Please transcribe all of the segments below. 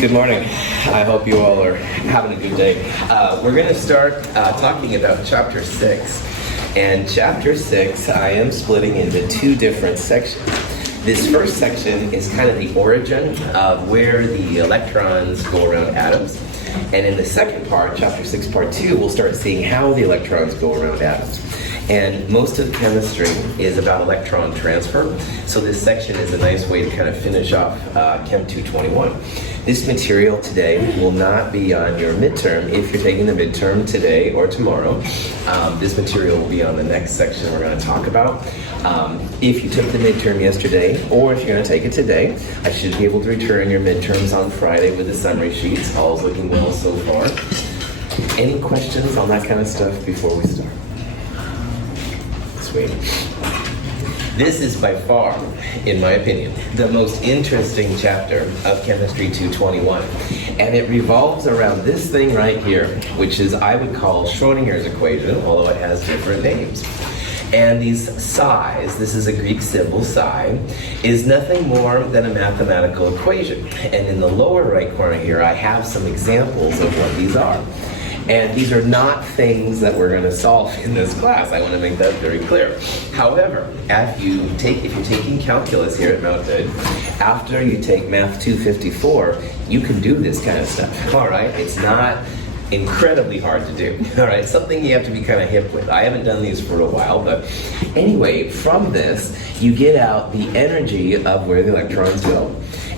Good morning. I hope you all are having a good day. We're going to start talking about Chapter 6. And Chapter 6, I am splitting into two different sections. This first section is kind of the origin of where the electrons go around atoms. And in the second part, Chapter 6, Part 2, we'll start seeing how the electrons go around atoms. And most of chemistry is about electron transfer. So this section is a nice way to kind of finish off Chem 221. This material today will not be on your midterm if you're taking the midterm today or tomorrow. This material will be on the next section we're going to talk about. If you took the midterm yesterday, or if you're going to take it today, I should be able to return your midterms on Friday with the summary sheets. All's looking well so far. Any questions on that kind of stuff before we start? Sweet. This is by far, in my opinion, the most interesting chapter of Chemistry 221. And it revolves around this thing right here, which is, I would call Schrodinger's equation, although it has different names. And these psi's, this is a Greek symbol, psi, is nothing more than a mathematical equation. And in the lower right corner here, I have some examples of what these are. And these are not things that we're going to solve in this class. I want to make that very clear. However, if you're taking calculus here at Mount Hood, after you take Math 254, you can do this kind of stuff. All right? It's not incredibly hard to do. All right? Something you have to be kind of hip with. I haven't done these for a while, but anyway, from this, you get out the energy of where the electrons go.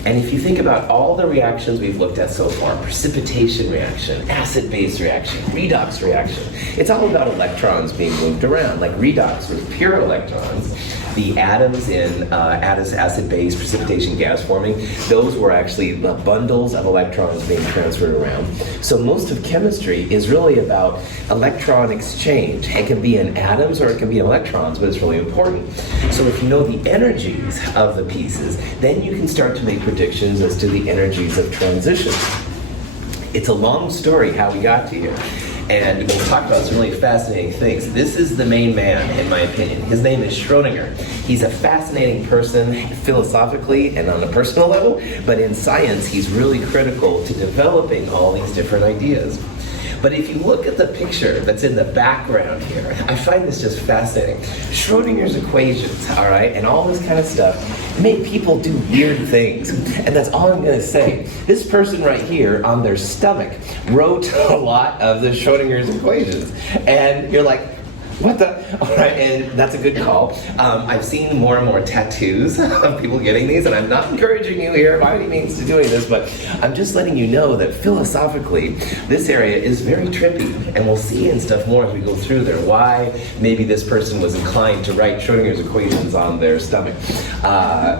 And if you think about all the reactions we've looked at so far, precipitation reaction, acid-base reaction, redox reaction, it's all about electrons being moved around. Like redox was pure electrons. The atoms in acid-base, precipitation, gas forming, those were actually the bundles of electrons being transferred around. So most of chemistry is really about electron exchange. It can be in atoms or it can be in electrons, but it's really important. So if you know the energies of the pieces, then you can start to make predictions as to the energies of transition. It's a long story how we got to here. And we'll talk about some really fascinating things. This is the main man, in my opinion. His name is Schrodinger. He's a fascinating person philosophically and on a personal level, but in science, he's really critical to developing all these different ideas. But if you look at the picture that's in the background here, I find this just fascinating. Schrodinger's equations, all right, and all this kind of stuff make people do weird things. And that's all I'm going to say. This person right here on their stomach wrote a lot of the Schrodinger's equations. And you're like, what the? All right, and that's a good call. I've seen more and more tattoos of people getting these, and I'm not encouraging you here by any means to doing this, but I'm just letting you know that philosophically, this area is very trippy, and we'll see and stuff more as we go through there, why maybe this person was inclined to write Schrodinger's equations on their stomach.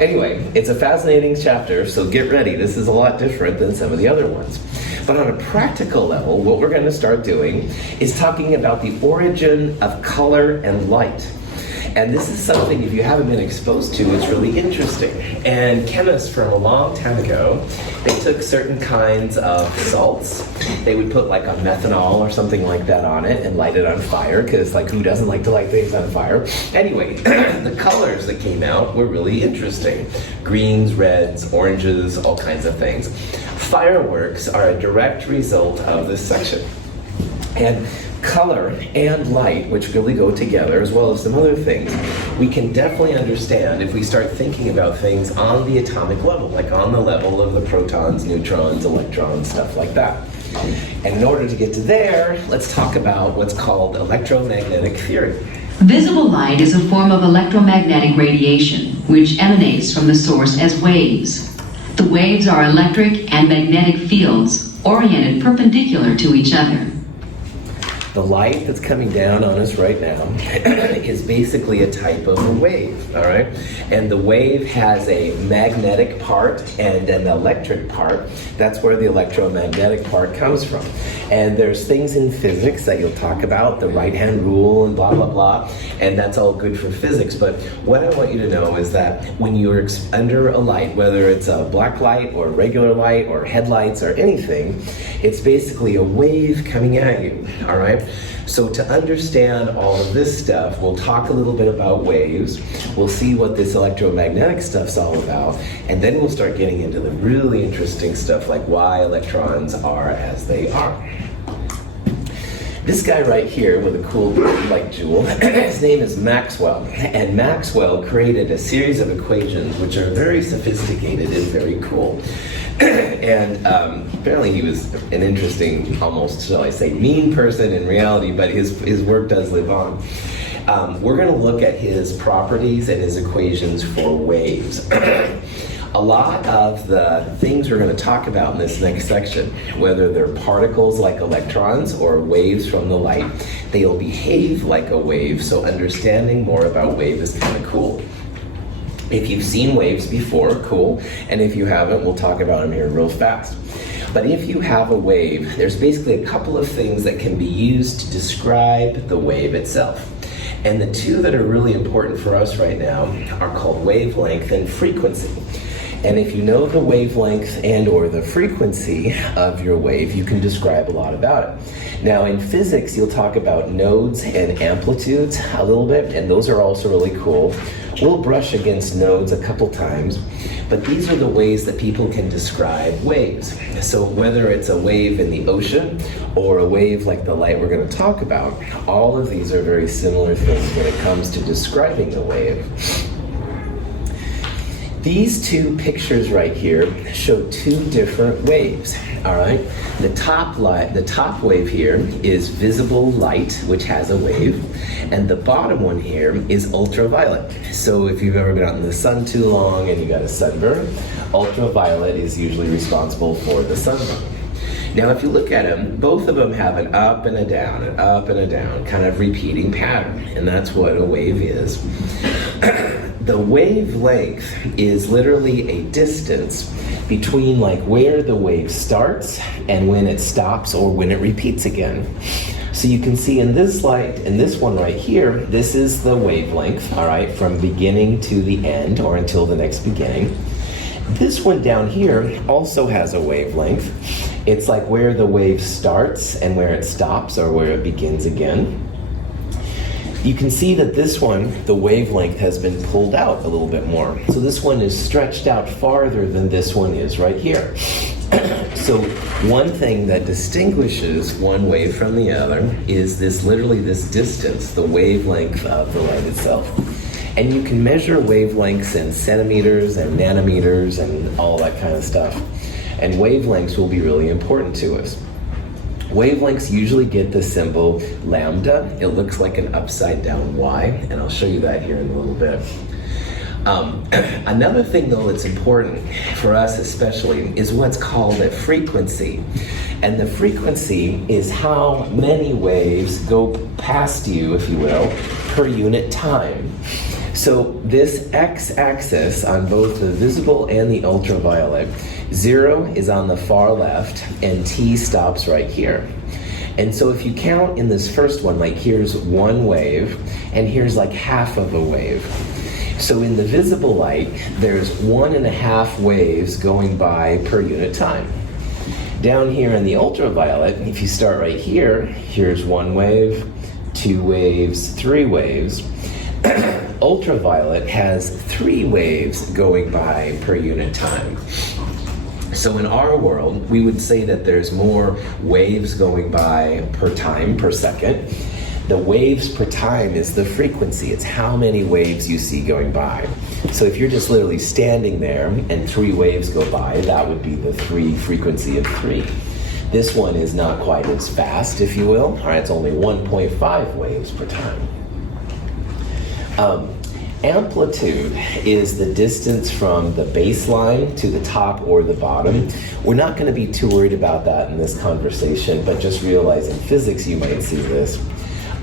Anyway, it's a fascinating chapter, so get ready. This is a lot different than some of the other ones. But on a practical level, what we're going to start doing is talking about the origin of color and light. And this is something, if you haven't been exposed to, it's really interesting. And chemists from a long time ago, they took certain kinds of salts. They would put like a methanol or something like that on it and light it on fire, because like who doesn't like to light things on fire? Anyway, the colors that came out were really interesting. Greens, reds, oranges, all kinds of things. Fireworks are a direct result of this section. And color and light, which really go together, as well as some other things, we can definitely understand if we start thinking about things on the atomic level, like on the level of the protons, neutrons, electrons, stuff like that. And in order to get to there, let's talk about what's called electromagnetic theory. Visible light is a form of electromagnetic radiation, which emanates from the source as waves. The waves are electric and magnetic fields oriented perpendicular to each other. The light that's coming down on us right now is basically a type of a wave, all right? And the wave has a magnetic part and an electric part. That's where the electromagnetic part comes from. And there's things in physics that you'll talk about, the right-hand rule and blah, blah, blah, and that's all good for physics. But what I want you to know is that when you're under a light, whether it's a black light or regular light or headlights or anything, it's basically a wave coming at you, all right? right? So to understand all of this stuff, we'll talk a little bit about waves, we'll see what this electromagnetic stuff's all about, and then we'll start getting into the really interesting stuff like why electrons are as they are. This guy right here with a cool light jewel, his name is Maxwell. And Maxwell created a series of equations which are very sophisticated and very cool. And apparently he was an interesting, almost, shall I say, mean person in reality, but his work does live on. We're going to look at his properties and his equations for waves. A lot of the things we're going to talk about in this next section, whether they're particles like electrons or waves from the light, they'll behave like a wave, so understanding more about wave is kind of cool. If you've seen waves before, cool, and if you haven't, we'll talk about them here real fast. But if you have a wave, there's basically a couple of things that can be used to describe the wave itself. And the two that are really important for us right now are called wavelength and frequency. And if you know the wavelength and or the frequency of your wave, you can describe a lot about it. Now in physics, you'll talk about nodes and amplitudes a little bit, and those are also really cool. We'll brush against nodes a couple times, but these are the ways that people can describe waves. So whether it's a wave in the ocean or a wave like the light we're going to talk about, all of these are very similar things when it comes to describing the wave. These two pictures right here show two different waves, all right? The top wave here is visible light, which has a wave, and the bottom one here is ultraviolet. So if you've ever been out in the sun too long and you got a sunburn, ultraviolet is usually responsible for the sunburn. Now if you look at them, both of them have an up and a down, kind of repeating pattern, and that's what a wave is. The wavelength is literally a distance between like where the wave starts and when it stops or when it repeats again. So you can see in this light, in this one right here, this is the wavelength, all right, from beginning to the end or until the next beginning. This one down here also has a wavelength. It's like where the wave starts and where it stops or where it begins again. You can see that this one, the wavelength has been pulled out a little bit more. So this one is stretched out farther than this one is right here. So one thing that distinguishes one wave from the other is this, literally this distance, the wavelength of the light itself. And you can measure wavelengths in centimeters and nanometers and all that kind of stuff. And wavelengths will be really important to us. Wavelengths usually get the symbol lambda. It looks like an upside down Y, and I'll show you that here in a little bit. Another thing though that's important for us especially is what's called a frequency. And the frequency is how many waves go past you, if you will, per unit time. So this x-axis on both the visible and the ultraviolet, 0 is on the far left and t stops right here. And so if you count in this first one, like here's one wave and here's like half of a wave. So in the visible light, there's 1.5 waves going by per unit time. Down here in the ultraviolet, if you start right here, here's 1 wave, 2 waves, 3 waves. Ultraviolet has 3 waves going by per unit time. So in our world, we would say that there's more waves going by per time, per second. The waves per time is the frequency. It's how many waves you see going by. So if you're just literally standing there and 3 waves go by, that would be the frequency of 3. This one is not quite as fast, if you will. All right, it's only 1.5 waves per time. Amplitude is the distance from the baseline to the top or the bottom. We're not going to be too worried about that in this conversation, but just realize in physics you might see this.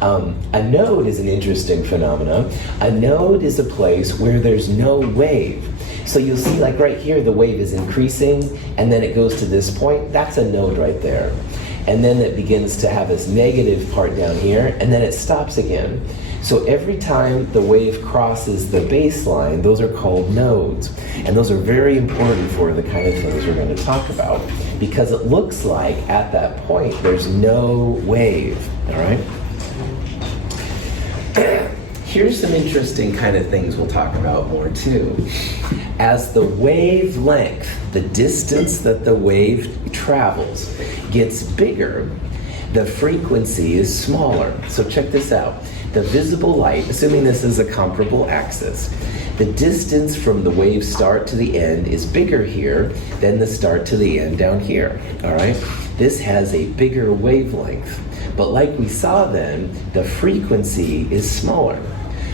A node is an interesting phenomenon. A node is a place where there's no wave. So you'll see like right here the wave is increasing and then it goes to this point. That's a node right there. And then it begins to have this negative part down here and then it stops again. So every time the wave crosses the baseline, those are called nodes. And those are very important for the kind of things we're going to talk about, because it looks like at that point there's no wave, all right? Here's some interesting kind of things we'll talk about more too. As the wavelength, the distance that the wave travels, gets bigger, the frequency is smaller. So check this out. The visible light, assuming this is a comparable axis, the distance from the wave start to the end is bigger here than the start to the end down here, all right? This has a bigger wavelength. But like we saw then, the frequency is smaller.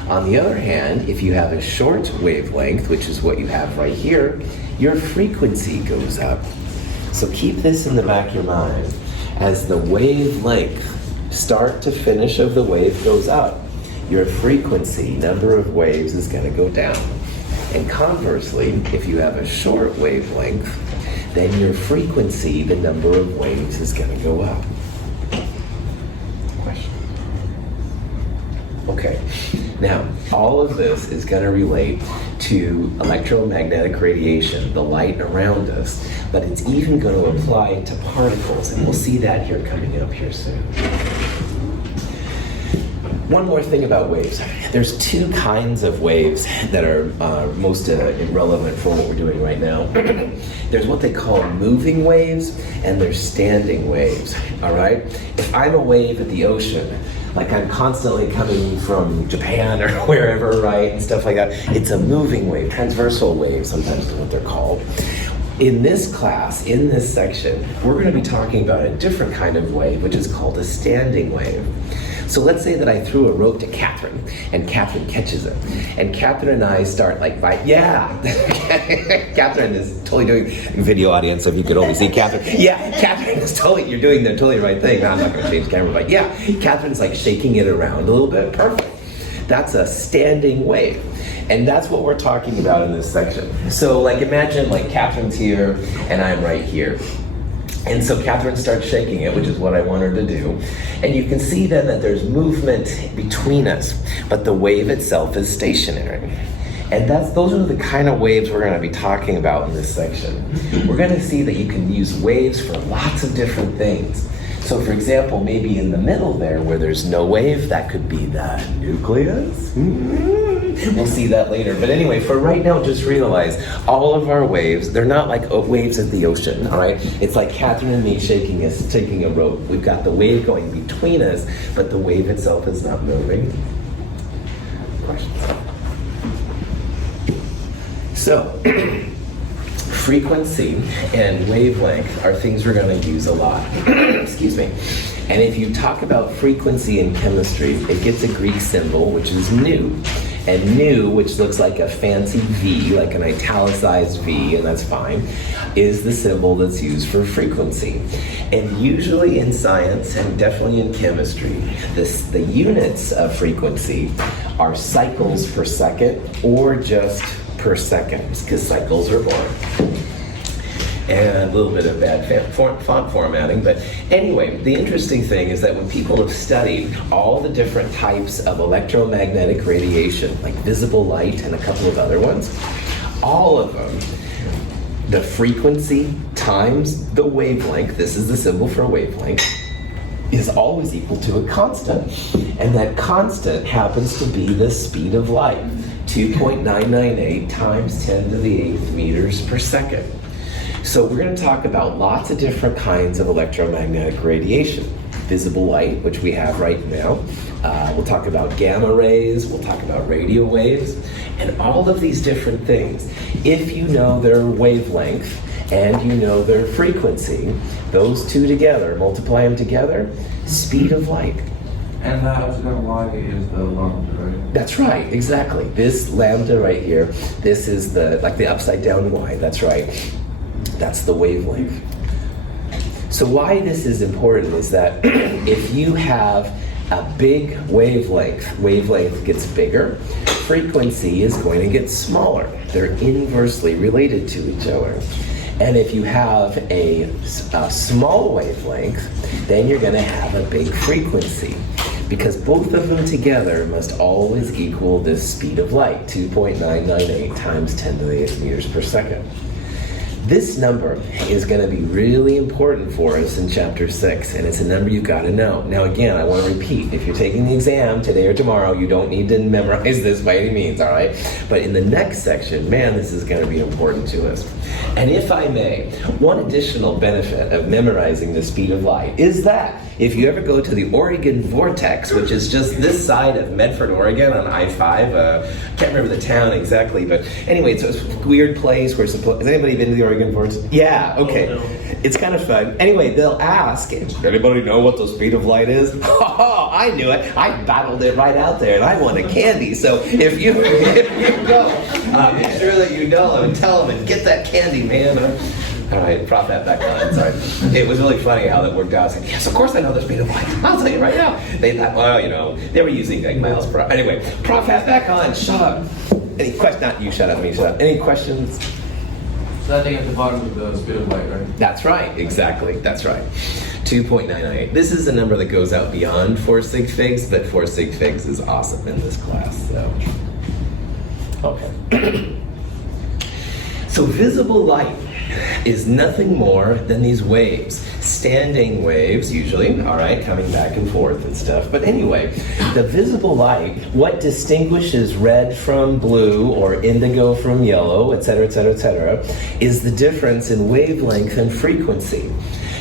On the other hand, if you have a short wavelength, which is what you have right here, your frequency goes up. So keep this in the back of your mind. As the wavelength, start to finish of the wave goes up, your frequency, number of waves, is going to go down. And conversely, if you have a short wavelength, then your frequency, the number of waves, is going to go up. Question? Okay. Now, all of this is going to relate to electromagnetic radiation, the light around us, but it's even going to apply to particles, and we'll see that here coming up here soon. One more thing about waves. There's two kinds of waves that are most relevant for what we're doing right now. There's what they call moving waves, and there's standing waves, all right? If I'm a wave at the ocean, like I'm constantly coming from Japan or wherever, right, and stuff like that, it's a moving wave, transversal wave, sometimes is what they're called. In this class, in this section, we're going to be talking about a different kind of wave, which is called a standing wave. So let's say that I threw a rope to Catherine, and Catherine catches it. And Catherine and I start yeah. Catherine is totally doing, video audience, if you could only see Catherine. Yeah, Catherine is you're doing the totally right thing. I'm not going to change camera, but yeah, Catherine's shaking it around a little bit. Perfect. That's a standing wave. And that's what we're talking about in this section. So imagine Catherine's here, and I'm right here. And so Catherine starts shaking it, which is what I want her to do. And you can see then that there's movement between us, but the wave itself is stationary. And those are the kind of waves we're going to be talking about in this section. We're going to see that you can use waves for lots of different things. So for example, maybe in the middle there where there's no wave, that could be the nucleus. We'll see that later. But anyway, for right now, just realize all of our waves, they're not like waves at the ocean, all right? It's like Catherine and me taking a rope. We've got the wave going between us, but the wave itself is not moving. Questions? So, frequency and wavelength are things we're going to use a lot. Excuse me. And if you talk about frequency in chemistry, it gets a Greek symbol, which is nu. And nu, which looks like a fancy V, like an italicized V, and that's fine, is the symbol that's used for frequency. And usually in science, and definitely in chemistry, the units of frequency are cycles per second or just per second, because cycles are born. And a little bit of bad font formatting, but anyway, the interesting thing is that when people have studied all the different types of electromagnetic radiation, like visible light and a couple of other ones, all of them, the frequency times the wavelength, this is the symbol for wavelength, is always equal to a constant. And that constant happens to be the speed of light, 2.998 times 10 to the 8th meters per second. So we're going to talk about lots of different kinds of electromagnetic radiation. Visible light, which we have right now. We'll talk about gamma rays, we'll talk about radio waves, and all of these different things. If you know their wavelength and you know their frequency, those two together, multiply them together, speed of light. And that y is the lambda, right? That's right, exactly. This lambda right here, this is the upside down y, that's right. That's the wavelength. So why this is important is that if you have a big wavelength gets bigger, frequency is going to get smaller. They're inversely related to each other. And if you have a small wavelength, then you're going to have a big frequency. because both of them together must always equal this speed of light, 2.998 times 10 to the 8th meters per second. This number is going to be really important for us in Chapter 6, and it's a number you've got to know. Now again, I want to repeat, if you're taking the exam today or tomorrow, you don't need to memorize this by any means, all right? But in the next section, man, this is going to be important to us. And if I may, one additional benefit of memorizing the speed of light is that if you ever go to the Oregon Vortex, which is just this side of Medford, Oregon on I-5, can't remember the town exactly, but anyway, it's a weird place where has anybody been to the Oregon Vortex? Yeah, okay. Oh, no. It's kind of fun. Anyway, they'll ask, does anybody know what the speed of light is? Oh, I knew it. I battled it right out there, and I won a candy. So if you go, make sure that you know and tell them and get that candy, man. All right, prop that back on. Sorry. It was really funny how that worked out. I was like, yes, of course I know the speed of light. I'll tell you right now. They thought, well, you know, they were using like miles per hour. Anyway, prop that back on. Shut up. Any questions? Not you, shut up. Me, shut up. Any questions? So I think at the bottom of the speed of light, right? That's right, exactly, that's right. 2.998. This is a number that goes out beyond 4 sig figs, but 4 sig figs is awesome in this class, so. Okay. So visible light is nothing more than these waves. Standing waves, usually, all right, coming back and forth and stuff. But anyway, the visible light, what distinguishes red from blue or indigo from yellow, et cetera, et cetera, et cetera, is the difference in wavelength and frequency.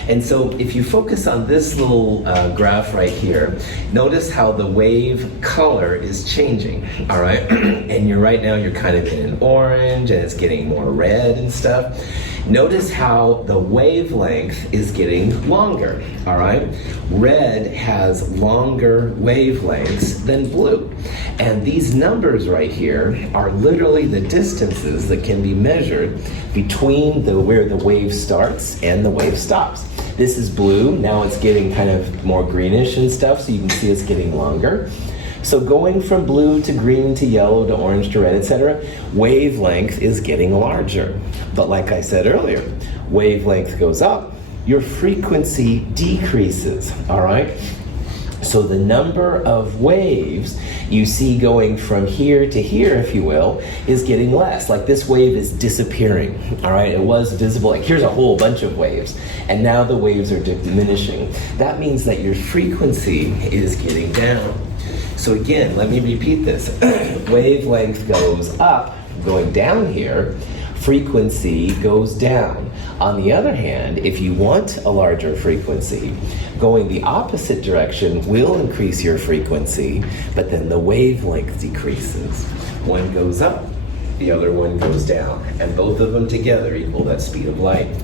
And so if you focus on this little graph right here, notice how the wave color is changing, all right? And right now you're kind of in an orange and it's getting more red and stuff. Notice how the wavelength is getting longer, all right? Red has longer wavelengths than blue. And these numbers right here are literally the distances that can be measured between where the wave starts and the wave stops. This is blue, now it's getting kind of more greenish and stuff, so you can see it's getting longer. So going from blue to green to yellow to orange to red, etc., wavelength is getting larger. But like I said earlier, wavelength goes up, your frequency decreases, all right? So the number of waves you see going from here to here, if you will, is getting less. Like this wave is disappearing, all right? It was visible, like here's a whole bunch of waves, and now the waves are diminishing. That means that your frequency is getting down. So again, let me repeat this. Wavelength goes up, going down here, frequency goes down. On the other hand, if you want a larger frequency, going the opposite direction will increase your frequency, but then the wavelength decreases. One goes up, the other one goes down, and both of them together equal that speed of light.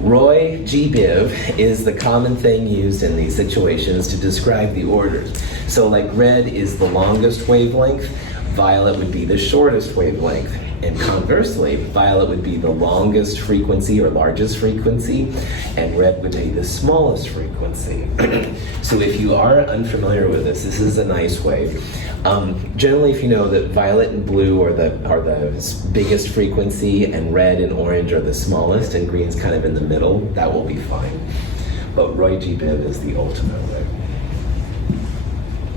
Roy G. Biv is the common thing used in these situations to describe the orders. So like red is the longest wavelength, violet would be the shortest wavelength, and conversely, violet would be the longest frequency or largest frequency, and red would be the smallest frequency. So if you are unfamiliar with this is a nice way. Generally, if you know that violet and blue are the biggest frequency, and red and orange are the smallest, and green's kind of in the middle, that will be fine. But Roy G. Biv is the ultimate way.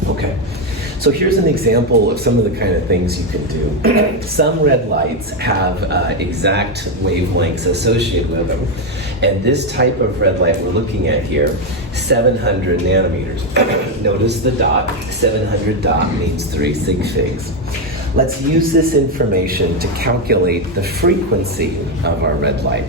Okay. So here's an example of some of the kind of things you can do. Some red lights have exact wavelengths associated with them. And this type of red light we're looking at here, 700 nanometers. Notice the dot. 700 dot means 3 sig figs. Let's use this information to calculate the frequency of our red light.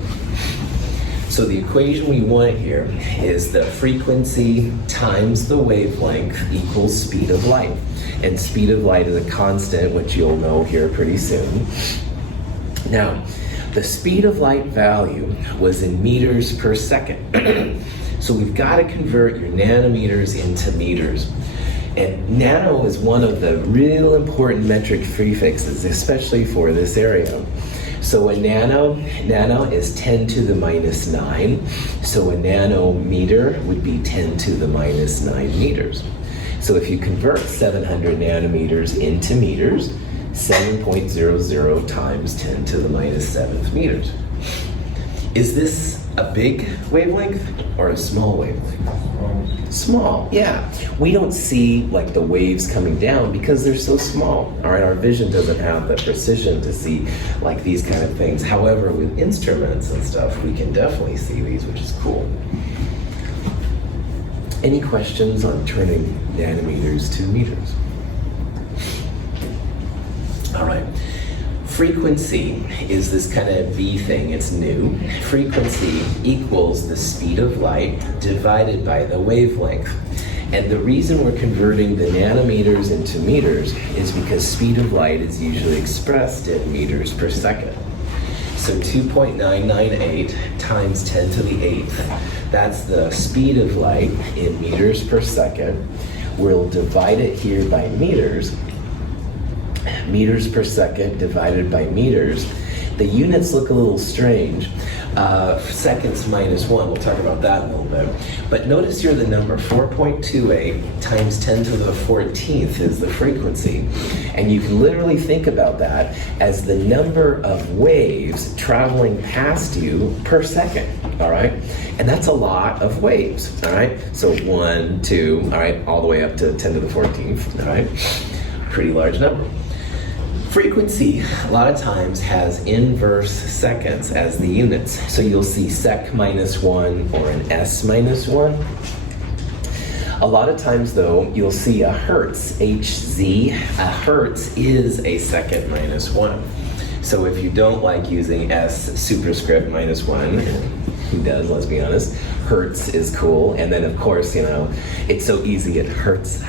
So the equation we want here is the frequency times the wavelength equals speed of light. And speed of light is a constant, which you'll know here pretty soon. Now, the speed of light value was in meters per second. So we've got to convert your nanometers into meters. And nano is one of the real important metric prefixes, especially for this area. So a nano is 10 to the minus 9. So a nanometer would be 10 to the minus 9 meters. So if you convert 700 nanometers into meters, 7.00 times 10 to the minus 7th meters. Is this A big wavelength or a small wavelength? Small, yeah. We don't see like the waves coming down because they're so small. All right, our vision doesn't have the precision to see like these kind of things. However, with instruments and stuff, we can definitely see these, which is cool. Any questions on turning nanometers to meters? All right. Frequency is this kind of V thing, it's new. Frequency equals the speed of light divided by the wavelength. And the reason we're converting the nanometers into meters is because speed of light is usually expressed in meters per second. So 2.998 times 10 to the 8th, that's the speed of light in meters per second. We'll divide it here by meters. Meters per second divided by meters. The units look a little strange. Seconds minus 1, we'll talk about that in a little bit. But notice here the number 4.28 times 10 to the 14th is the frequency. And you can literally think about that as the number of waves traveling past you per second, all right? And that's a lot of waves, all right? So 1, 2, all right, all the way up to 10 to the 14th, all right? Pretty large number. Frequency, a lot of times, has inverse seconds as the units. So you'll see sec minus 1 or an s minus 1. A lot of times, though, you'll see a hertz, Hz. A hertz is a second minus 1. So if you don't like using s superscript minus 1, who does, let's be honest, hertz is cool. And then, of course, you know, it's so easy, it hurts.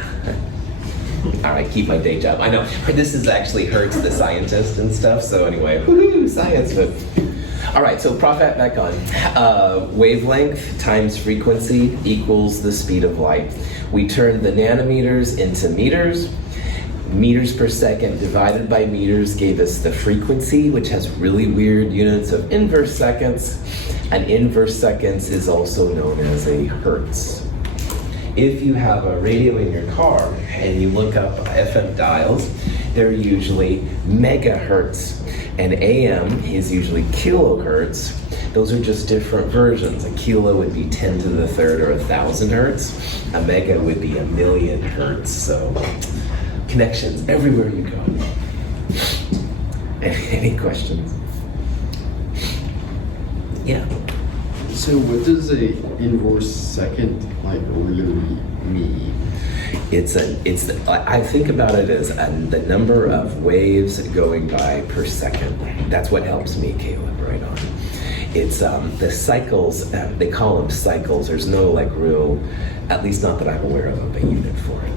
All right, keep my day job. I know, this is actually Hertz, the scientist and stuff, so anyway, woohoo, science, but... All right, so Prophet back on. Wavelength times frequency equals the speed of light. We turn the nanometers into meters. Meters per second divided by meters gave us the frequency, which has really weird units of inverse seconds. And inverse seconds is also known as a hertz. If you have a radio in your car and you look up FM dials, they're usually megahertz, and AM is usually kilohertz. Those are just different versions. A kilo would be 10 to the third or 1,000 hertz. A mega would be 1,000,000 hertz. So connections everywhere you go. Any questions? Yeah. So what does a inverse second like really mean? I think about it as the number of waves going by per second. That's what helps me, Caleb, right on. It's the cycles, they call them cycles. There's no like real, at least not that I'm aware of, a unit for it.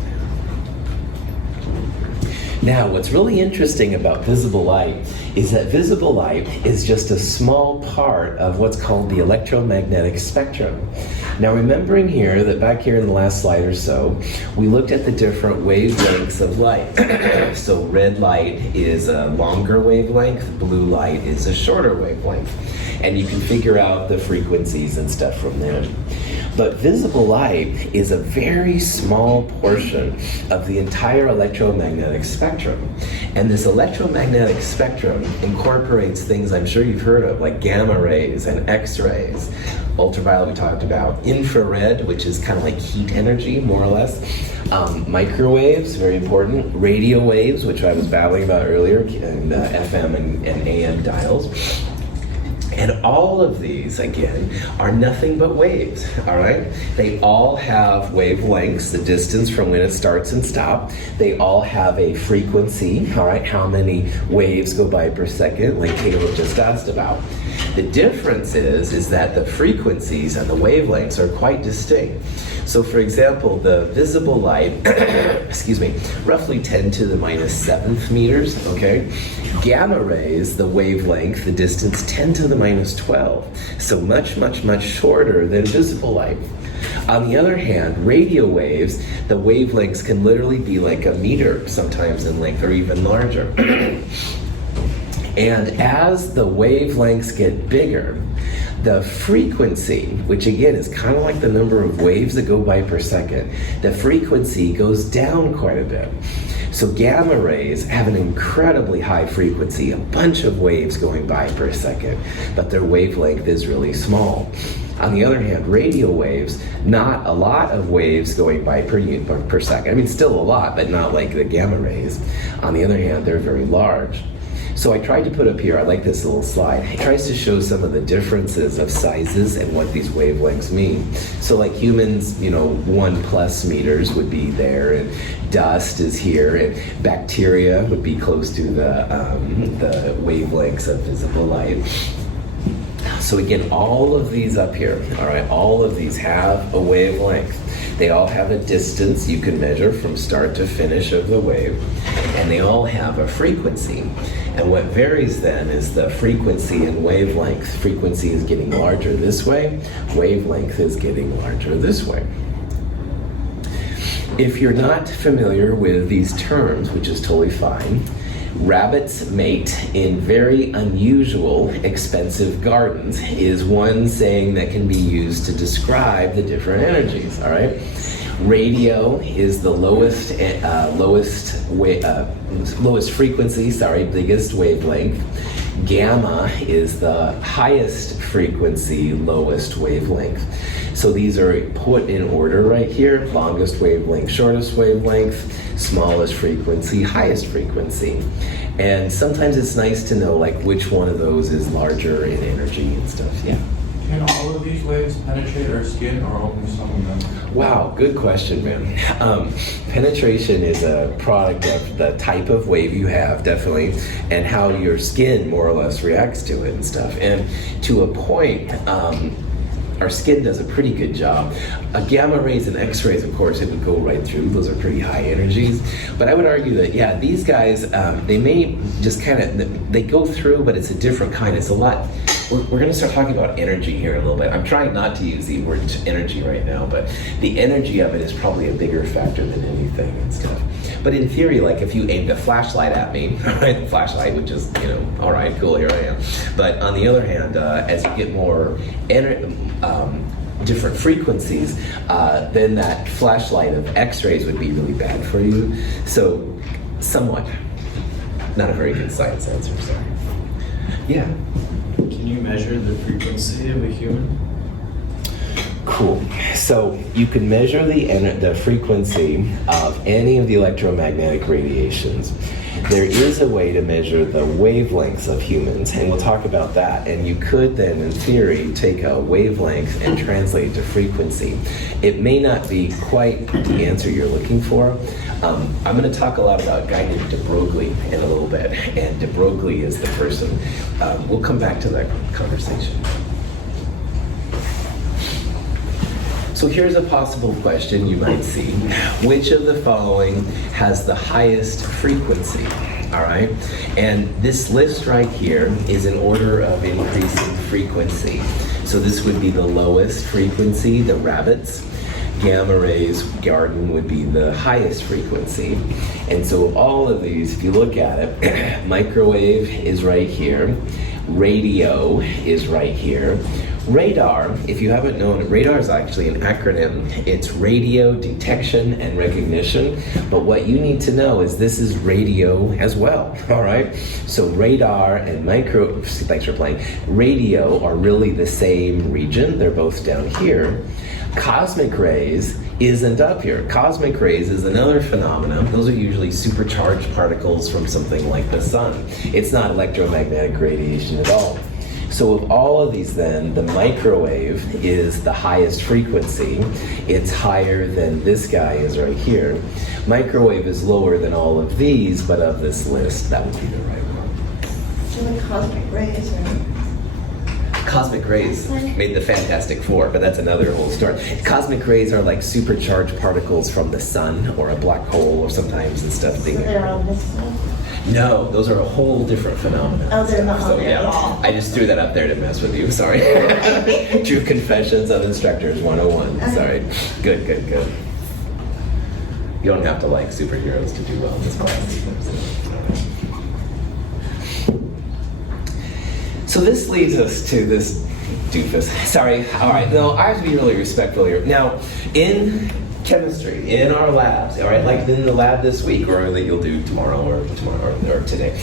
Now, what's really interesting about visible light is that visible light is just a small part of what's called the electromagnetic spectrum. Now, remembering here that back here in the last slide or so, we looked at the different wavelengths of light. So red light is a longer wavelength, blue light is a shorter wavelength. And you can figure out the frequencies and stuff from there. But visible light is a very small portion of the entire electromagnetic spectrum. And this electromagnetic spectrum incorporates things I'm sure you've heard of, like gamma rays and X-rays. Ultraviolet we talked about. Infrared, which is kind of like heat energy, more or less. Microwaves, very important. Radio waves, which I was babbling about earlier, and FM and AM dials. And all of these, again, are nothing but waves, all right? They all have wavelengths, the distance from when it starts and stops. They all have a frequency, all right? How many waves go by per second, like Caleb just asked about. The difference is that the frequencies and the wavelengths are quite distinct. So for example, the visible light, excuse me, roughly 10 to the minus 7th meters, okay? Gamma rays, the wavelength, the distance 10 to the minus 12. So much, much, much shorter than visible light. On the other hand, radio waves, the wavelengths can literally be like a meter sometimes in length or even larger. And as the wavelengths get bigger, the frequency, which again is kind of like the number of waves that go by per second, the frequency goes down quite a bit. So gamma rays have an incredibly high frequency, a bunch of waves going by per second, but their wavelength is really small. On the other hand, radio waves, not a lot of waves going by per second. I mean, still a lot, but not like the gamma rays. On the other hand, they're very large. So I tried to put up here, I like this little slide. It tries to show some of the differences of sizes and what these wavelengths mean. So like humans, 1+ meters would be there, and dust is here, and bacteria would be close to the wavelengths of visible light. So again, all of these up here, all right, all of these have a wavelength. They all have a distance you can measure from start to finish of the wave, and they all have a frequency. And what varies then is the frequency and wavelength. Frequency is getting larger this way, wavelength is getting larger this way. If you're not familiar with these terms, which is totally fine, rabbits mate in very unusual, expensive gardens is one saying that can be used to describe the different energies, all right? Radio is the lowest frequency, biggest wavelength. Gamma is the highest frequency, lowest wavelength. So these are put in order right here: longest wavelength, shortest wavelength, smallest frequency, highest frequency. And sometimes it's nice to know like which one of those is larger in energy and stuff. Yeah. Can all of these waves penetrate our skin, or only some of them? Wow, good question, man. Penetration is a product of the type of wave you have, definitely, and how your skin more or less reacts to it and stuff. And to a point, our skin does a pretty good job. Gamma rays and X-rays, of course, it would go right through. Those are pretty high energies. But I would argue that, yeah, these guys, they may just kind of, they go through, but it's a different kind. It's a lot. We're going to start talking about energy here a little bit. I'm trying not to use the word energy right now, but the energy of it is probably a bigger factor than anything and stuff. But in theory, like if you aimed a flashlight at me, right, the flashlight would just, all right, cool, here I am. But on the other hand, as you get more different frequencies, then that flashlight of X-rays would be really bad for you. So, somewhat. Not a very good science answer, sorry. Yeah. Can you measure the frequency of a human? Cool. So you can measure the frequency of any of the electromagnetic radiations. There is a way to measure the wavelengths of humans, and we'll talk about that. And you could then, in theory, take a wavelength and translate it to frequency. It may not be quite the answer you're looking for. I'm going to talk a lot about a guy named de Broglie in a little bit, and de Broglie is the person. We'll come back to that conversation. So here's a possible question you might see. Which of the following has the highest frequency? All right? And this list right here is in order of increasing frequency. So this would be the lowest frequency, the rabbits. Gamma rays, garden would be the highest frequency. And so all of these, if you look at it, microwave is right here. Radio is right here. Radar, if you haven't known it, radar is actually an acronym. It's radio detection and recognition. But what you need to know is this is radio as well, all right? So radar and thanks for playing. Radio are really the same region. They're both down here. Cosmic rays isn't up here. Cosmic rays is another phenomenon. Those are usually supercharged particles from something like the sun. It's not electromagnetic radiation at all. So of all of these then, the microwave is the highest frequency. It's higher than this guy is right here. Microwave is lower than all of these, but of this list, that would be the right one. So the cosmic rays are... Cosmic rays made the Fantastic Four, but that's another whole story. Cosmic rays are like supercharged particles from the sun or a black hole or sometimes and stuff. So they're on this side? No, those are a whole different phenomenon. Oh, they're not So on there yeah, at all. I just threw that up there to mess with you, sorry. True Confessions of Instructors 101, sorry. Good. You don't have to like superheroes to do well in this class. So this leads us to this doofus. Sorry, all right, no, I have to be really respectful here. Now, in chemistry in our labs, all right, like in the lab this week, or that you'll do tomorrow or today.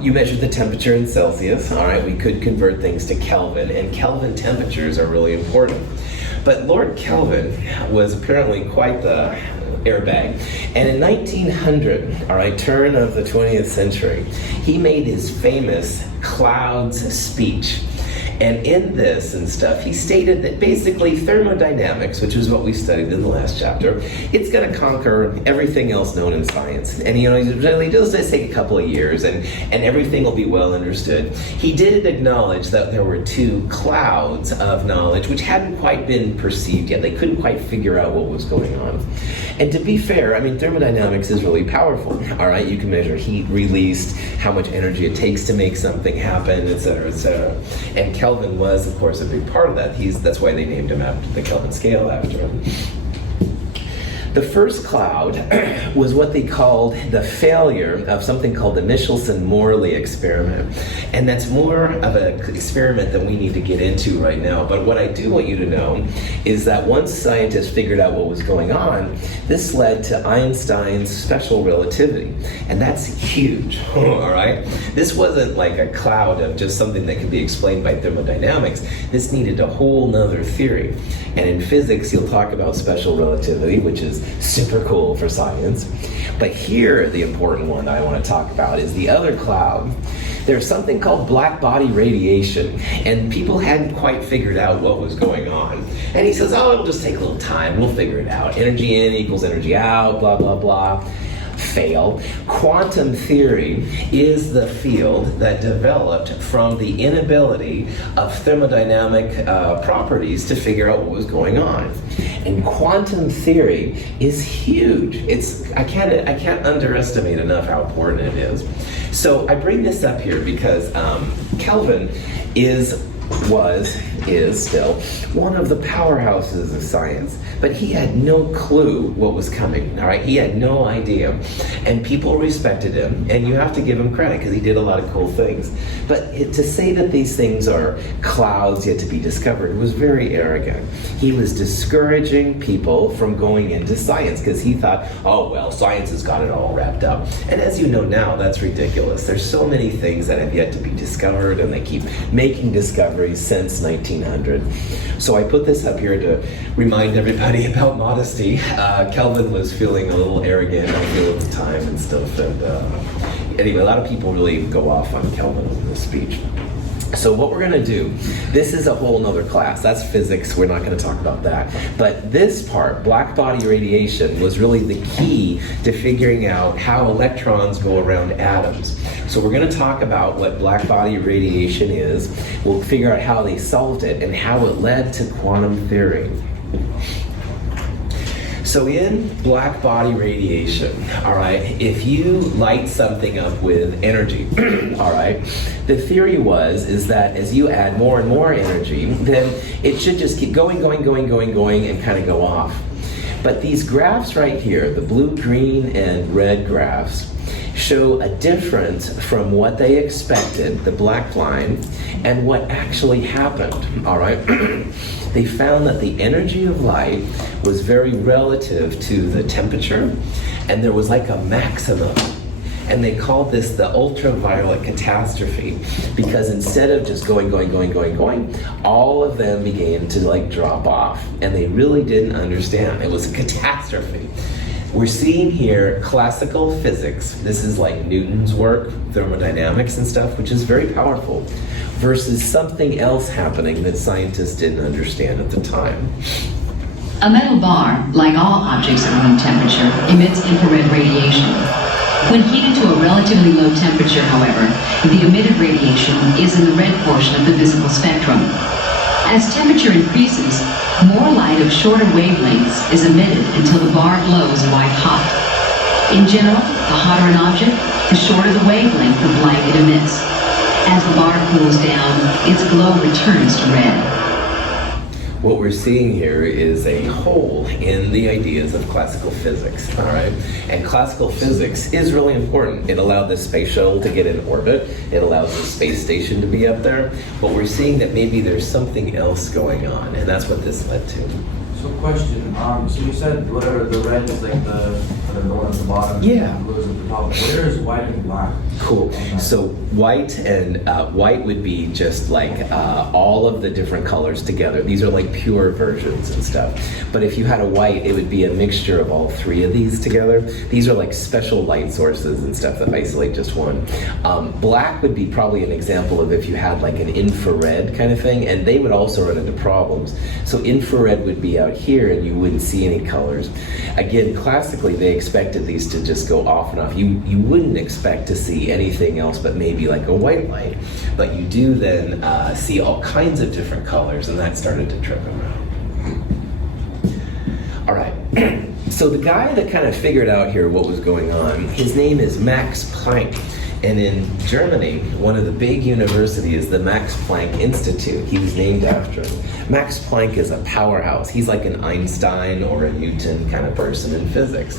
You measure the temperature in Celsius, all right, we could convert things to Kelvin, and Kelvin temperatures are really important. But Lord Kelvin was apparently quite the airbag. And in 1900, all right, turn of the 20th century, he made his famous clouds speech. And in this and stuff, he stated that basically thermodynamics, which is what we studied in the last chapter, it's going to conquer everything else known in science. And it does just take a couple of years, and everything will be well understood. He did acknowledge that there were two clouds of knowledge which hadn't quite been perceived yet. They couldn't quite figure out what was going on. And to be fair, I mean, thermodynamics is really powerful. All right, you can measure heat released, how much energy it takes to make something happen, et cetera, et cetera. And Kelvin was, of course, a big part of that. That's why they named him after the Kelvin scale after him. The first cloud was what they called the failure of something called the Michelson-Morley experiment. And that's more of an experiment than we need to get into right now. But what I do want you to know is that once scientists figured out what was going on, this led to Einstein's special relativity. And that's huge, all right? This wasn't like a cloud of just something that could be explained by thermodynamics. This needed a whole nother theory. And in physics, you'll talk about special relativity, which is super cool for science. But here, the important one I want to talk about is the other cloud. There's something called black body radiation, and people hadn't quite figured out what was going on. And he says, oh, it'll just take a little time, we'll figure it out. Energy in equals energy out, blah, blah, blah. Fail. Quantum theory is the field that developed from the inability of thermodynamic properties to figure out what was going on. And quantum theory is huge. I can't underestimate enough how important it is. So I bring this up here because Kelvin is still one of the powerhouses of science. But he had no clue what was coming, all right? He had no idea. And people respected him, and you have to give him credit because he did a lot of cool things. But to say that these things are clouds yet to be discovered was very arrogant. He was discouraging people from going into science because he thought, oh, well, science has got it all wrapped up. And as you know now, that's ridiculous. There's so many things that have yet to be discovered, and they keep making discoveries since 1900. So I put this up here to remind everybody about modesty. Kelvin was feeling a little arrogant, I feel, at the time and stuff. And anyway, a lot of people really go off on Kelvin in this speech. So what we're going to do, this is a whole nother class. That's physics. We're not going to talk about that. But this part, black body radiation, was really the key to figuring out how electrons go around atoms. So we're going to talk about what black body radiation is. We'll figure out how they solved it and how it led to quantum theory. So in black body radiation, all right, if you light something up with energy, all right, the theory is that as you add more and more energy, then it should just keep going, and kind of go off. But these graphs right here, the blue, green, and red graphs, show a difference from what they expected, the black line, and what actually happened, all right? They found that the energy of light was very relative to the temperature, and there was like a maximum. And they called this the ultraviolet catastrophe, because instead of just going, all of them began to like drop off, and they really didn't understand. It was a catastrophe. We're seeing here classical physics. This is like Newton's work, thermodynamics and stuff, which is very powerful, versus something else happening that scientists didn't understand at the time. A metal bar, like all objects at room temperature, emits infrared radiation. When heated to a relatively low temperature, however, the emitted radiation is in the red portion of the visible spectrum. As temperature increases, more light of shorter wavelengths is emitted until the bar glows white hot. In general, the hotter an object, the shorter the wavelength of light it emits. As the bar cools down, its glow returns to red. What we're seeing here is a hole in the ideas of classical physics, all right? And classical physics is really important. It allowed the space shuttle to get in orbit. It allows the space station to be up there. But we're seeing that maybe there's something else going on, and that's what this led to. So question, so you said whatever, the red is like the one at the bottom. Yeah. And blue is at the top. Where is white and black? Cool. So white and white would be just like all of the different colors together. These are like pure versions and stuff. But if you had a white, it would be a mixture of all three of these together. These are like special light sources and stuff that isolate just one. Black would be probably an example of if you had like an infrared kind of thing, and they would also run into problems. So infrared would be out here and you wouldn't see any colors. Again, classically they expected these to just go off and off. You wouldn't expect to see anything else but maybe like a white light. But you do then see all kinds of different colors, and that started to trip them out. All right. So the guy that kind of figured out here what was going on, his name is Max Planck. And in Germany, one of the big universities, the Max Planck Institute, he was named after him. Max Planck is a powerhouse. He's like an Einstein or a Newton kind of person in physics.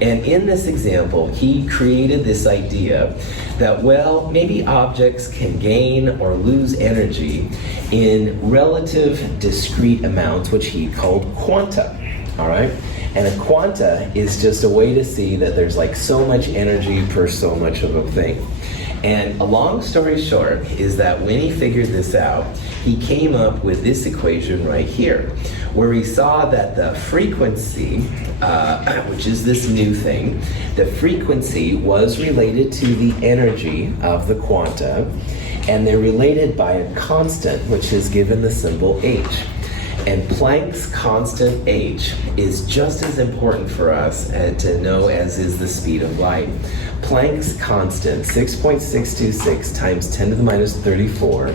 And in this example, he created this idea that, well, maybe objects can gain or lose energy in relative discrete amounts, which he called quanta, all right? And a quanta is just a way to see that there's like so much energy per so much of a thing. And a long story short is that when he figured this out, he came up with this equation right here, where he saw that the frequency, which is this new thing, the frequency was related to the energy of the quanta, and they're related by a constant, which is given the symbol h. And Planck's constant h is just as important for us to know as is the speed of light. Planck's constant, 6.626 times 10 to the minus 34,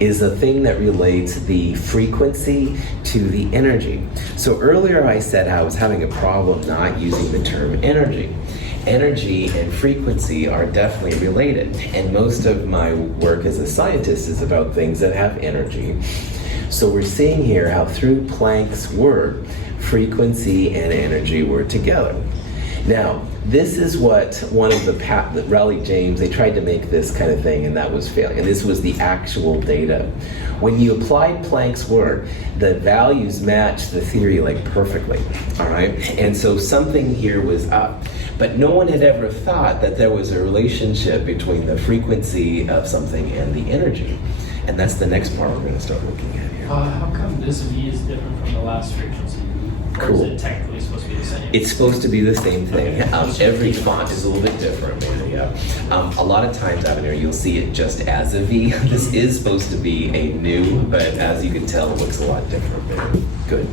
is a thing that relates the frequency to the energy. So earlier I said I was having a problem not using the term energy. Energy and frequency are definitely related, and most of my work as a scientist is about things that have energy. So we're seeing here how through Planck's work, frequency and energy were together. Now, this is what one of the Raleigh James, they tried to make this kind of thing, and that was failing. And this was the actual data. When you applied Planck's work, the values matched the theory like perfectly, all right? And so something here was up. But no one had ever thought that there was a relationship between the frequency of something and the energy. And that's the next part we're going to start looking at here. How come this V is different from the last frequency? Or Cool. is it technically supposed to be the same? It's supposed to be the same thing. Every font is a little bit different, maybe, yeah. A lot of times out here you'll see it just as a V. This is supposed to be a new, but as you can tell, it looks a lot different there. Good.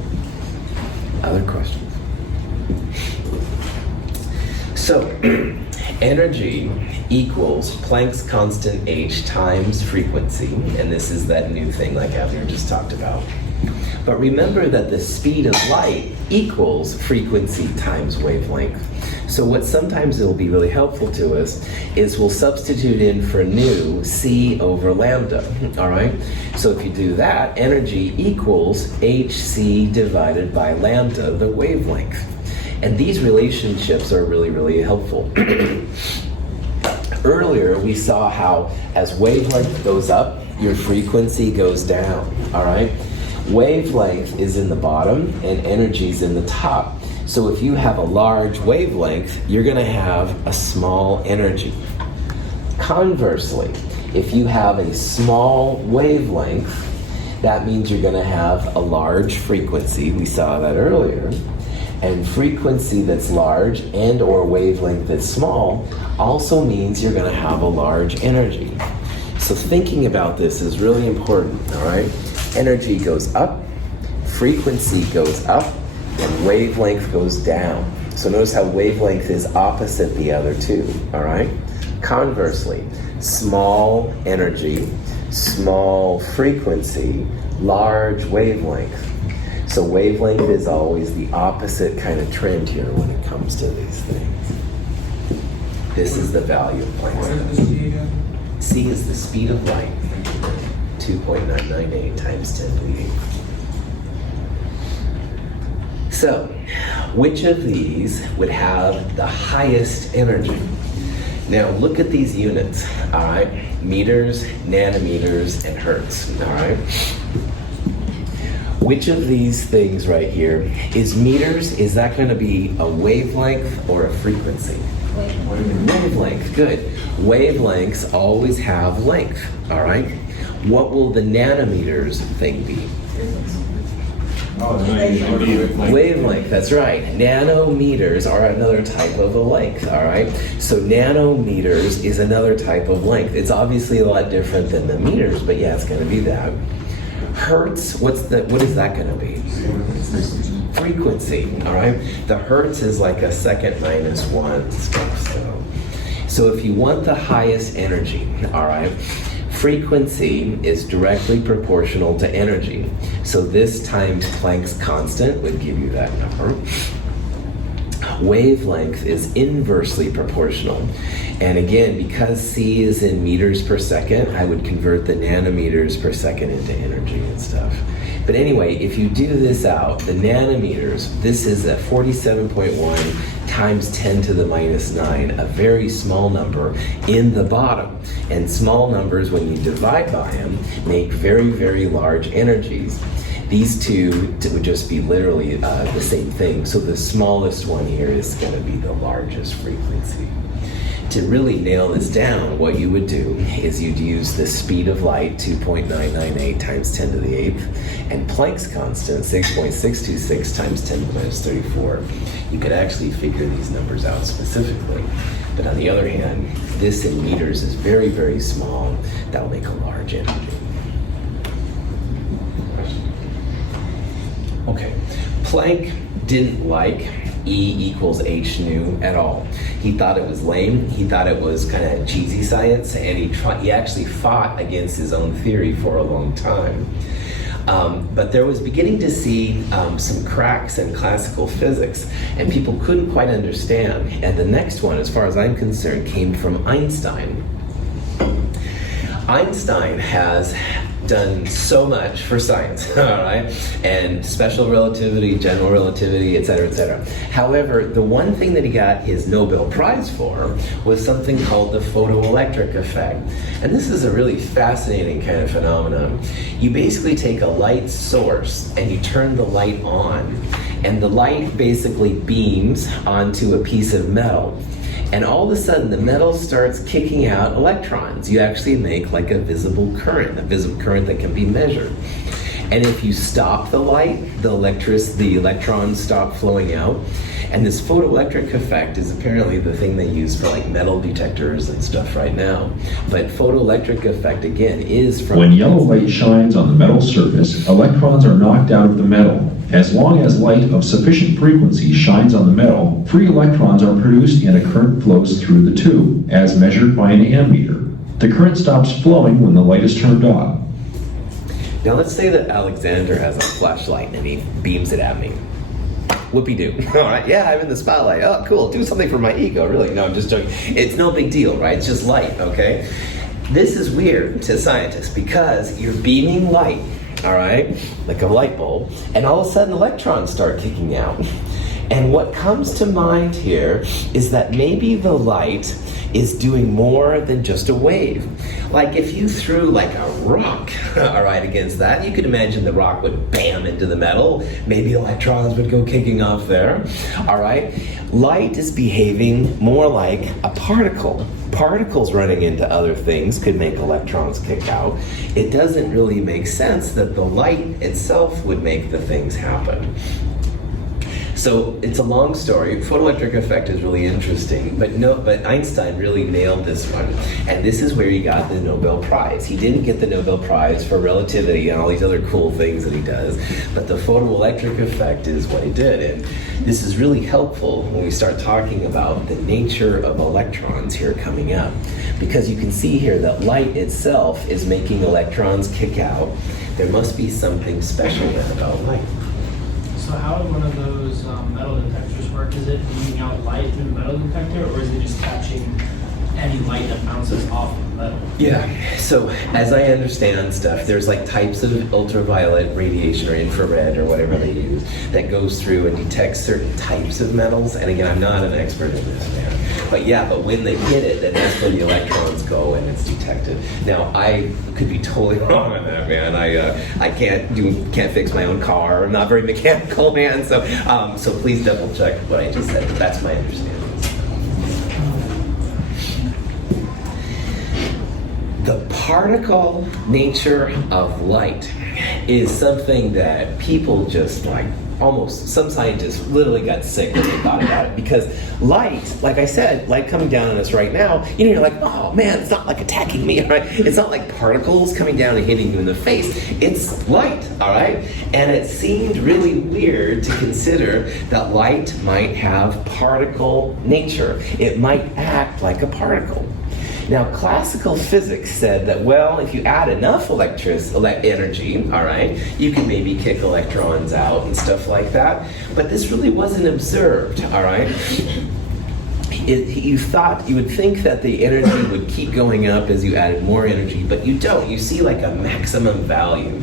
Other questions? So, energy equals Planck's constant h times frequency, and this is that new thing like Avner just talked about. But remember that the speed of light equals frequency times wavelength. So what sometimes it'll be really helpful to us is we'll substitute in for nu c over lambda, all right? So if you do that, energy equals hc divided by lambda, the wavelength. And these relationships are really, really helpful. Earlier, we saw how as wavelength goes up, your frequency goes down, all right? Wavelength is in the bottom and energy is in the top. So if you have a large wavelength, you're going to have a small energy. Conversely, if you have a small wavelength, that means you're going to have a large frequency. We saw that earlier. And frequency that's large and or wavelength that's small also means you're going to have a large energy. So thinking about this is really important, all right? Energy goes up, frequency goes up, and wavelength goes down. So notice how wavelength is opposite the other two, all right? Conversely, small energy, small frequency, large wavelength. So wavelength is always the opposite kind of trend here when it comes to these things. This is the value of Planck's. What is the C again? C is the speed of light, 2.998 times 10 to the 8th. So, which of these would have the highest energy? Now look at these units, all right? Meters, nanometers, and hertz, all right? Which of these things right here is meters? Is that going to be a wavelength or a frequency? Wavelength, good. Wavelengths always have length, all right? What will the nanometers thing be? Wavelength, that's right. Nanometers are another type of a length, all right? So nanometers is another type of length. It's obviously a lot different than the meters, but yeah, it's going to be that. Hertz, what is that going to be? Frequency, all right? The hertz is like a second minus one stuff. So if you want the highest energy, all right, frequency is directly proportional to energy. So this times Planck's constant would give you that number. Wavelength is inversely proportional. And again, because C is in meters per second, I would convert the nanometers per second into energy and stuff. But anyway, if you do this out, the nanometers, this is a 47.1 times 10 to the minus 9, a very small number in the bottom. And small numbers, when you divide by them, make very, very large energies. These two would just be literally the same thing. So the smallest one here is going to be the largest frequency. To really nail this down, what you would do is you'd use the speed of light, 2.998 times 10 to the 8th, and Planck's constant, 6.626 times 10 to the minus 34. You could actually figure these numbers out specifically. But on the other hand, this in meters is very, very small. That'll make a large energy. Okay, Planck didn't like E equals H nu at all. He thought it was lame. He thought it was kind of cheesy science, and he actually fought against his own theory for a long time. But there was beginning to see some cracks in classical physics, and people couldn't quite understand. And the next one, as far as I'm concerned, came from Einstein. Einstein has done so much for science, all right? And special relativity, general relativity, et cetera, et cetera. However, the one thing that he got his Nobel Prize for was something called the photoelectric effect. And this is a really fascinating kind of phenomenon. You basically take a light source and you turn the light on, and the light basically beams onto a piece of metal. And all of a sudden, the metal starts kicking out electrons. You actually make like a visible current that can be measured. And if you stop the light, the electrons stop flowing out. And this photoelectric effect is apparently the thing they use for like metal detectors and stuff right now. But photoelectric effect, again, is from... When yellow light shines on the metal surface, electrons are knocked out of the metal. As long as light of sufficient frequency shines on the metal, free electrons are produced and a current flows through the tube, as measured by an ammeter. The current stops flowing when the light is turned off. Now let's say that Alexander has a flashlight and he beams it at me. Whoopie-doo. All right, yeah, I'm in the spotlight. Oh, cool, do something for my ego. Really, no, I'm just joking. It's no big deal, right? It's just light, okay? This is weird to scientists because you're beaming light, all right, like a light bulb, and all of a sudden electrons start kicking out. And what comes to mind here is that maybe the light is doing more than just a wave. Like if you threw like a rock, all right, against that, you could imagine the rock would bam into the metal. Maybe electrons would go kicking off there, all right? Light is behaving more like a particle. Particles running into other things could make electrons kick out. It doesn't really make sense that the light itself would make the things happen. So it's a long story. Photoelectric effect is really interesting, but Einstein really nailed this one. And this is where he got the Nobel Prize. He didn't get the Nobel Prize for relativity and all these other cool things that he does, but the photoelectric effect is what he did. And this is really helpful when we start talking about the nature of electrons here coming up. Because you can see here that light itself is making electrons kick out. There must be something special about light. So how would one of those metal detectors work? Is it beaming out light through the metal detector, or is it just catching any light that bounces off of metal. Yeah, so as I understand stuff, there's like types of ultraviolet radiation or infrared or whatever they use that goes through and detects certain types of metals. And again, I'm not an expert in this, man. But yeah, but when they hit it, then that's where the electrons go and it's detected. Now, I could be totally wrong on that, man. I can't fix my own car. I'm not very mechanical, man. So please double check what I just said. That's my understanding. The particle nature of light is something that people just like, almost, some scientists literally got sick when they thought about it, because light, like I said, light coming down on us right now, you're like, oh man, it's not like attacking me, right? It's not like particles coming down and hitting you in the face. It's light, all right? And it seemed really weird to consider that light might have particle nature. It might act like a particle. Now, classical physics said that, well, if you add enough energy, all right, you can maybe kick electrons out and stuff like that. But this really wasn't observed, all right? You would think that the energy would keep going up as you added more energy, but you don't. You see like a maximum value.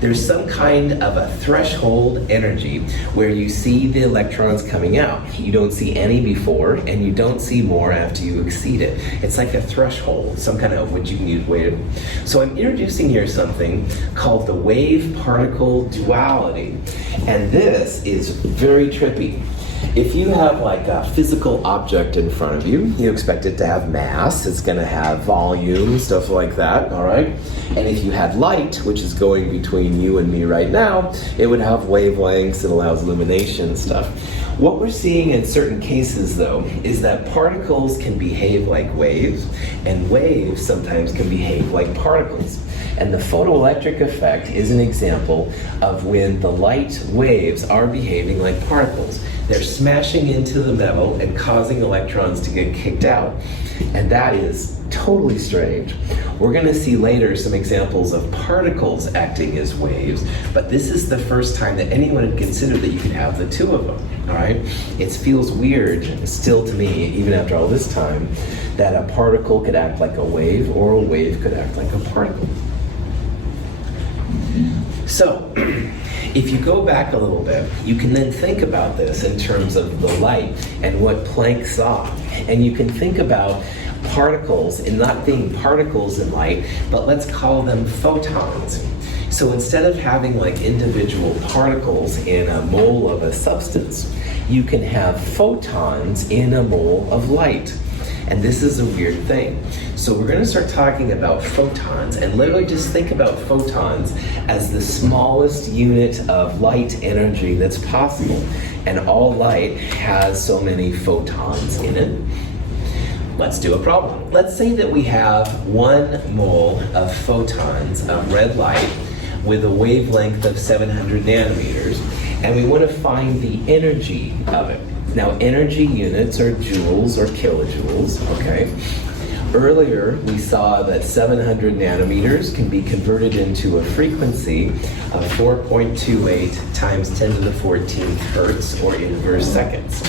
There's some kind of a threshold energy where you see the electrons coming out. You don't see any before, and you don't see more after you exceed it. It's like a threshold, some kind of what you can use weight. So I'm introducing here something called the wave-particle duality. And this is very trippy. If you have like a physical object in front of you, you expect it to have mass, it's going to have volume, stuff like that, all right? And if you had light, which is going between you and me right now, it would have wavelengths, it allows illumination and stuff. What we're seeing in certain cases, though, is that particles can behave like waves, and waves sometimes can behave like particles. And the photoelectric effect is an example of when the light waves are behaving like particles. They're smashing into the metal and causing electrons to get kicked out. And that is totally strange. We're going to see later some examples of particles acting as waves, but this is the first time that anyone had considered that you could have the two of them, all right? It feels weird still to me, even after all this time, that a particle could act like a wave or a wave could act like a particle. So, if you go back a little bit, you can then think about this in terms of the light and what Planck saw. And you can think about particles and not being particles in light, but let's call them photons. So instead of having like individual particles in a mole of a substance, you can have photons in a mole of light. And this is a weird thing. So we're going to start talking about photons, and literally just think about photons as the smallest unit of light energy that's possible. And all light has so many photons in it. Let's do a problem. Let's say that we have 1 mole of photons of red light with a wavelength of 700 nanometers, and we want to find the energy of it. Now, energy units are joules or kilojoules, okay? Earlier, we saw that 700 nanometers can be converted into a frequency of 4.28 times 10 to the 14th hertz, or inverse seconds.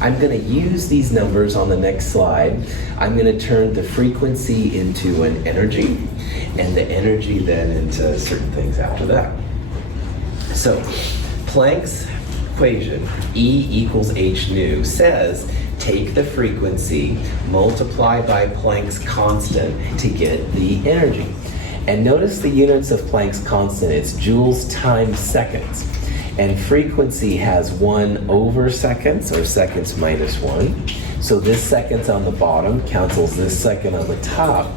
I'm going to use these numbers on the next slide. I'm going to turn the frequency into an energy, and the energy then into certain things after that. So, Planck's equation, E equals h nu, says take the frequency, multiply by Planck's constant to get the energy. And notice the units of Planck's constant, it's joules times seconds. And frequency has 1 over seconds, or seconds minus 1. So this seconds on the bottom cancels this second on the top.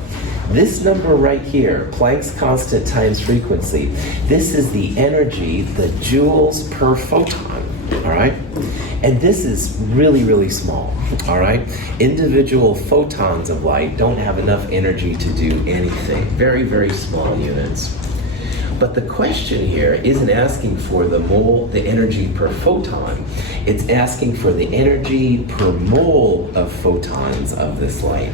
This number right here, Planck's constant times frequency, this is the energy, the joules per photon, all right? And this is really, really small, all right? Individual photons of light don't have enough energy to do anything. Very, very small units. But the question here isn't asking for the energy per photon. It's asking for the energy per mole of photons of this light.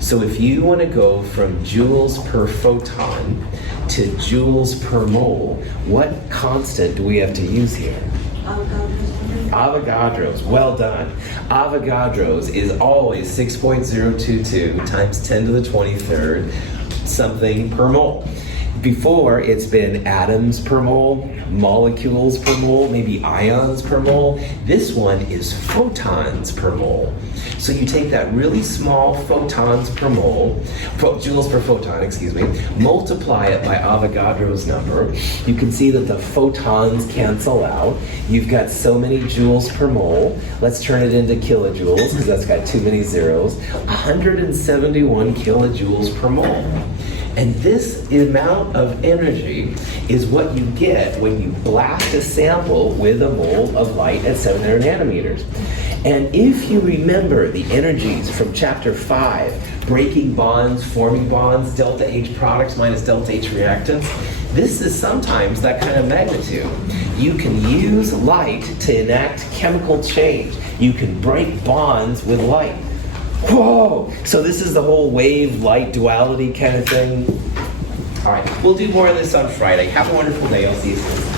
So if you want to go from joules per photon to joules per mole, what constant do we have to use here? Avogadro's, well done. Avogadro's is always 6.022 times 10 to the 23rd something per mole. Before, it's been atoms per mole, molecules per mole, maybe ions per mole. This one is photons per mole. So you take that really small photons per mole, joules per photon, excuse me, multiply it by Avogadro's number. You can see that the photons cancel out. You've got so many joules per mole. Let's turn it into kilojoules because that's got too many zeros. 171 kilojoules per mole. And this amount of energy is what you get when you blast a sample with a mole of light at 700 nanometers. And if you remember the energies from chapter 5, breaking bonds, forming bonds, delta H products minus delta H reactants, this is sometimes that kind of magnitude. You can use light to enact chemical change. You can break bonds with light. Whoa! So this is the whole wave-light duality kind of thing. All right, we'll do more of this on Friday. Have a wonderful day. I'll see you soon.